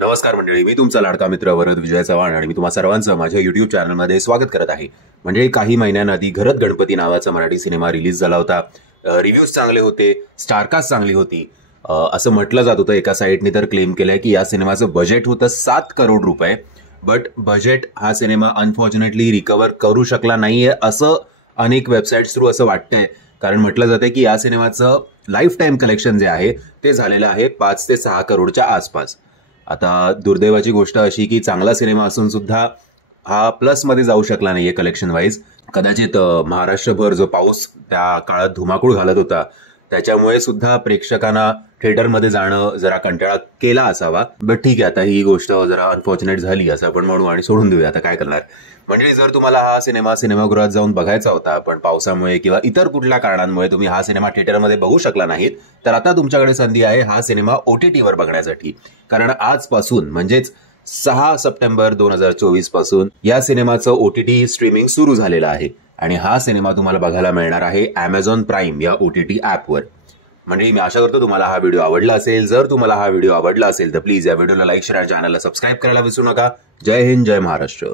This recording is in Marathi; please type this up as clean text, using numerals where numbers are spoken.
नमस्कार मंडळी, मी तुमचा लाडका मित्र वरद विजय चव्हाण आणि मी तुम्हा सर्वांचं माझ्या युट्यूब चॅनलमध्ये स्वागत करत आहे. म्हणजे काही महिन्यांआधी घरात गणपती नावाचा मराठी सिनेमा रिलीज झाला होता. रिव्ह्यूज चांगले होते, स्टारकास्ट चांगली होती. असं म्हटलं जात होतं, एका साईटने तर क्लेम केलंय की या सिनेमाचं बजेट होतं 7 करोड रुपये. बट बजेट हा सिनेमा अनफॉर्च्युनेटली रिकव्हर करू शकला नाहीये असं अनेक वेबसाईट्स थ्रू असं वाटतंय. कारण म्हटलं जातंय की या सिनेमाचं लाईफ टाईम कलेक्शन जे आहे ते झालेलं आहे 5 ते 6 करोडच्या आसपास. आता दुर्दैवाची गोष्ट अशी की चांगला सिनेमा असून सुद्धा हा प्लसमध्ये जाऊ शकला नाहीये कलेक्शन वाईज. कदाचित महाराष्ट्रभर जो पाऊस त्या काळात धुमाकूळ घालत होता त्याच्यामुळे सुद्धा प्रेक्षकांना थिएटरमध्ये जाणं जरा कंटाळा केला असावा. बट ठीक आहे, आता ही गोष्ट जरा अनफॉर्च्युनेट झाली असं आपण म्हणू आणि सोडून देऊया. आता काय करणार. म्हणजे जर तुम्हाला हा सिनेमा सिनेमागृहात जाऊन बघायचा होता पण पावसामुळे किंवा इतर कुठल्या कारणांमुळे तुम्ही हा सिनेमा थिएटरमध्ये बघू शकला नाहीत, तर आता तुमच्याकडे संधी आहे हा सिनेमा OTTवर बघण्यासाठी. कारण आजपासून म्हणजेच 6 सप्टेंबर 2024 पासून या सिनेमाचं OTT स्ट्रीमिंग सुरू झालेलं आहे आणि हा सिनेमा तुम्हाला बघायला मिळणार आहे Amazon प्राईम या OTT ॲपवर. म्हणजे मी आशा करतो तुम्हाला हा व्हिडिओ आवडला असेल. जर तुम्हाला हा व्हिडिओ आवडला असेल तर प्लीज या व्हिडिओला लाईक, शेअर, चॅनलला सबस्क्राईब करायला विसरू नका. जय हिंद, जय महाराष्ट्र.